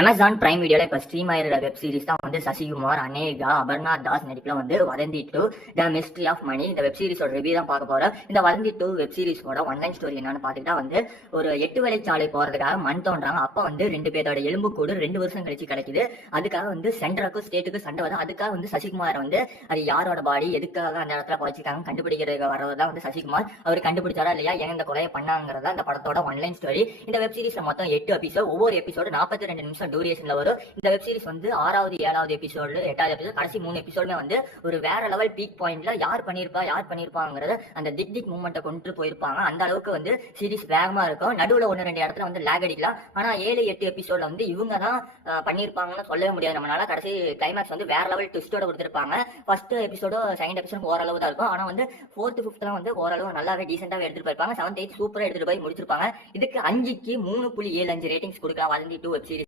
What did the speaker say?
Amazon prime வீடியோல இப்ப stream ஆயிருக்கிற web series தான் வந்து சசிகுமார், அனேகா, அபர்ணா தாஸ் நடிப்புல வந்து Vadhandhi to the mystery of மணி. இந்த வெப் சீரிஸோட ரிவ்யூ தான் பார்க்க போறோம். இந்த வதந்தி டூ வெப் சீரிஸோட ஒன்லைன் ஸ்டோரி என்னன்னு பாத்துக்கிட்டா வந்து ஒரு 8 வழிச்சாலை போறதுக்காக மண் தோன்றாங்க. அப்ப வந்து 2 பேரோட எலும்பு கூடு 2 வருஷம் கழிச்சு கிடைக்குது. அதுக்காக வந்து சென்டருக்கும் ஸ்டேட்டுக்கும் சண்டை வரும். அதுக்காக வந்து சசிகுமார் வந்து அது யாரோட பாடி எதுக்காக அந்த இடத்துல புதைச்சிருக்காங்க கண்டுபிடிக்கிறதுக்கு வரதான் வந்து சசிகுமார். அவர் கண்டுபிடிச்சாரா இல்லையா, ஏன் இந்த கொலையை பண்ணாங்கிறதா இந்த படத்தோட ஒன்லைன் ஸ்டோரி. இந்த வெப் சீரிஸ்ல மொத்தம் 8 எபிசோட், ஒவ்வொரு எபிசோடு 42 நிமிஷம் டியூரேஷன்ல வரும். இந்த வெப் சீரிஸ் வந்து 6வது 7வது எபிசோடு 8வது எபிசோட் கடைசி 3 எபிசோடுமே வந்து ஒரு வேற லெவல் பீக் பாயிண்ட்ல யார் பண்ணிருப்பாங்கிறத அந்த திக் மூமெண்ட்டை கொண்டு போயிருப்பாங்க. அந்த அளவுக்கு வந்து சீரிஸ் வேகமா இருக்கும். நடுவுல 1-2 இடத்துல வந்து லேக் அடிக்கலாம். ஆனா 7-8 எபிசோட்ல வந்து இவங்க தான் பண்ணிருப்பாங்கன்னு சொல்லவே முடியாது நம்மளால. கடைசி கிளைமேக்ஸ் வந்து வேற லெவல் ட்விஸ்டோட கொடுத்திருப்பாங்க. ஃபர்ஸ்ட் எபிசோடோ செகண்ட் எபிசோட் ஓரளவு தான் இருக்கும். ஆனா வந்து 4th 5th வந்து ஓரளவு நல்லாவே டீசென்டாவே எடுத்துட்டு போயிருப்பாங்க. 7th 8th சூப்பரா எடுத்துட்டு போய் முடிச்சிருப்பாங்க. இதுக்கு 5க்கு 3.75 ரேட்டிங்ஸ் கொடுக்கலாம் வதந்தி 2 வெப் சீரிஸ்.